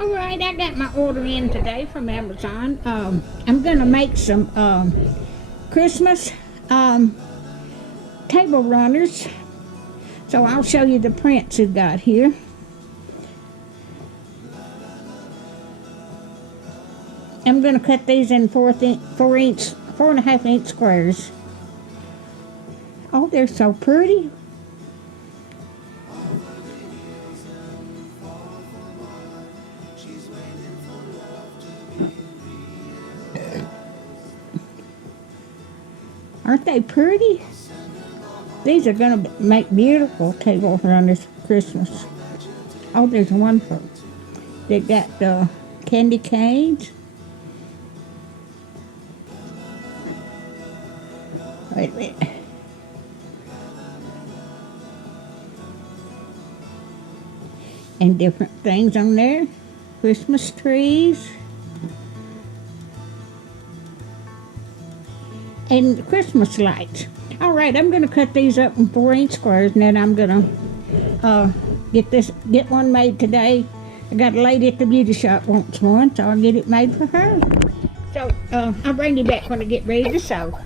Alright, I got my order in today from Amazon. I'm going to make some Christmas table runners. So I'll show you the prints we've got here. I'm going to cut these in 4.5 inch squares. Oh, they're so pretty. Aren't they pretty? These are going to make beautiful table runners for Christmas. Oh, there's one for, they got the candy canes. Wait a minute. And different things on there. Christmas trees. And Christmas lights. All right, I'm going to cut these up in 4-inch squares, and then I'm going to get one made today. I got a lady at the beauty shop wants one, so I'll get it made for her. So I'll bring you back when I get ready to sew.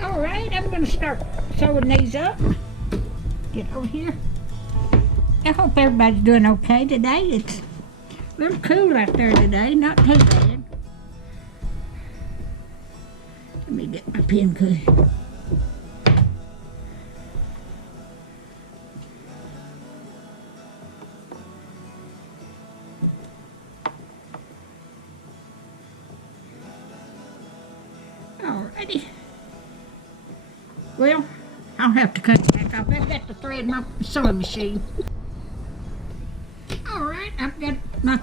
All right, I'm going to start sewing these up. Get over here. I hope everybody's doing okay today. It's a little cool out there today, not too bad. Let me get my pin cut. Alrighty. Well, I'll have to cut it back off. I've got to thread my sewing machine. Alright, I've got my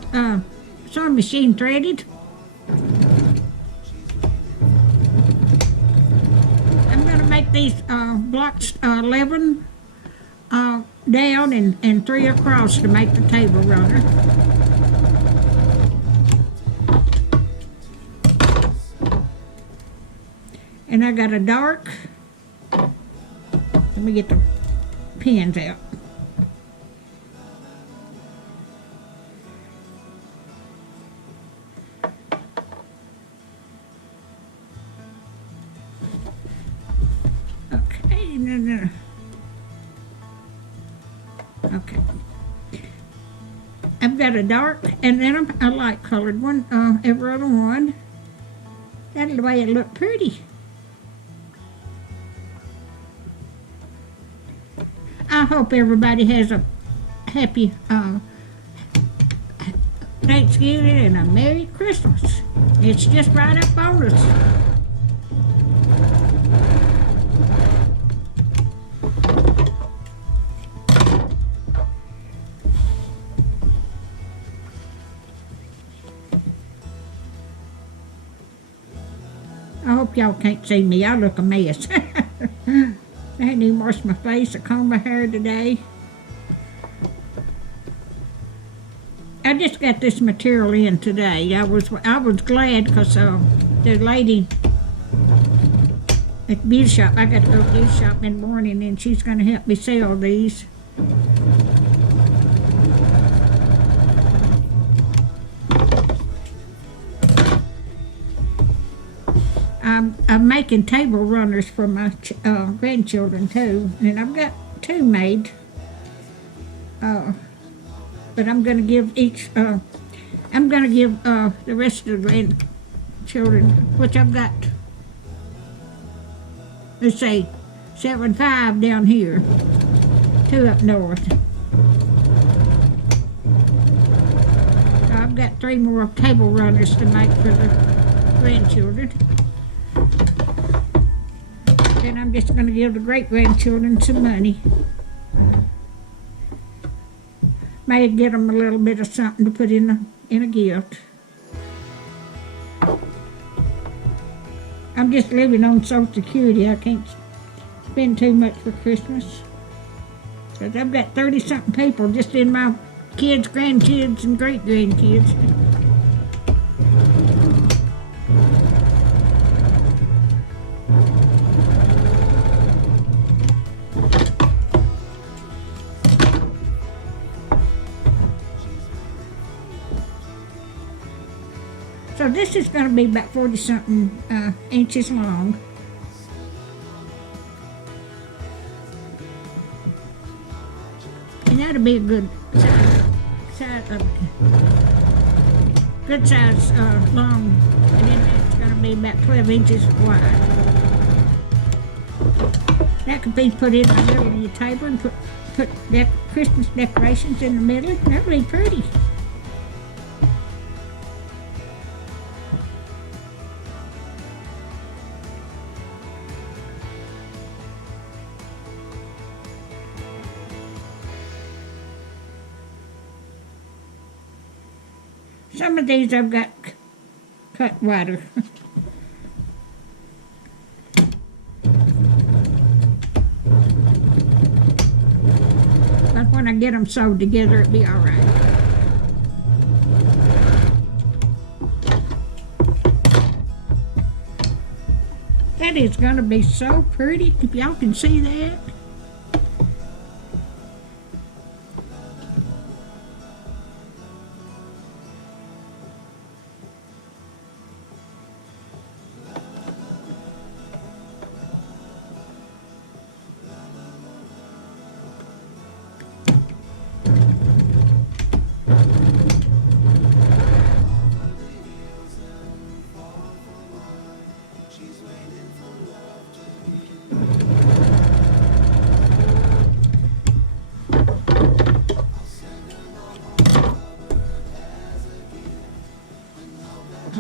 sewing machine threaded. Make these blocks 11 down and 3 across to make the table runner. And I got a dark. Let me get the pins out. Okay. I've got a dark and then a light colored one, every other one. That's the way it looked pretty. I hope everybody has a happy Thanksgiving and a Merry Christmas. It's just right up on us. I hope y'all can't see me. I look a mess. I hadn't even washed my face or combed my hair today. I just got this material in today. I was glad because the lady at the beauty shop, I got to go to the beauty shop in the morning, and she's going to help me sell these. I'm making table runners for my grandchildren too, and I've got 2 made. But I'm going to give the rest of the grandchildren, which I've got, let's say, 5 down here, 2 up north. So I've got 3 more table runners to make for the grandchildren. And I'm just going to give the great-grandchildren some money. May get them a little bit of something to put in a gift. I'm just living on Social Security. I can't spend too much for Christmas. Because I've got 30-something people just in my kids, grandkids, and great-grandkids. So this is going to be about 40-something inches long. And that'll be a good size long. And then it's going to be about 12 inches wide. That could be put in the middle of your table and put Christmas decorations in the middle. That'd be pretty. Some of these I've got cut wider. But when I get them sewed together, it'll be all right. That is going to be so pretty, if y'all can see that.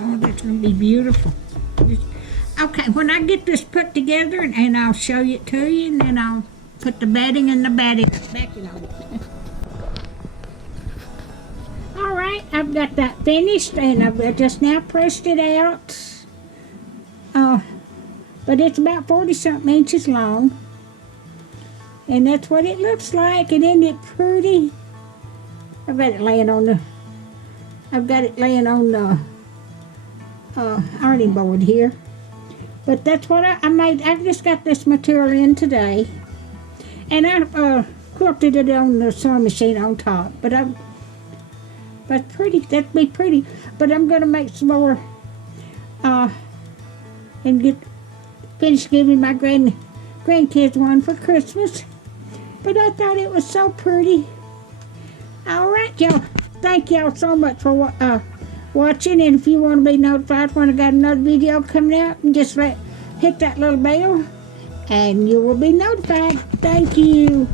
Oh, that's going to be beautiful. Okay, when I get this put together, and I'll show it to you, and then I'll put the batting and the backing on it. All right, I've got that finished, and I've just now pressed it out. But it's about 40-something inches long. And that's what it looks like, and isn't it pretty? I've got it laying on the ironing board here. But that's what I made. I just got this material in today, and I quilted it on the sewing machine on top. But pretty. That'd be pretty. But I'm gonna make some more and finish giving my grandkids one for Christmas. But I thought it was so pretty. All right, y'all. Thank y'all so much for watching. And if you want to be notified when I got another video coming out, just hit that little bell, and you will be notified. Thank you.